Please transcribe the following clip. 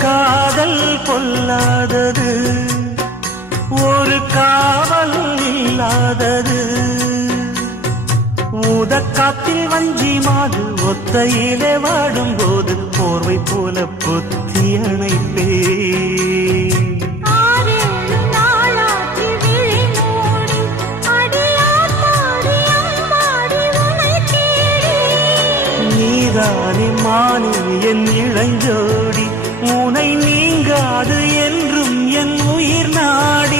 காதல் பொல்லாதது, ஒரு காவல் இல்லாதது. ஊதக்காத்தில் வஞ்சி மாது ஒத்தையிலே வாடும்போது போர்வை போல பொத்தி அணைப்பே. நீதானே மானே என் இளஞ்சோடி, உனை நீங்காது என்றும் என் உயிர் நாடி.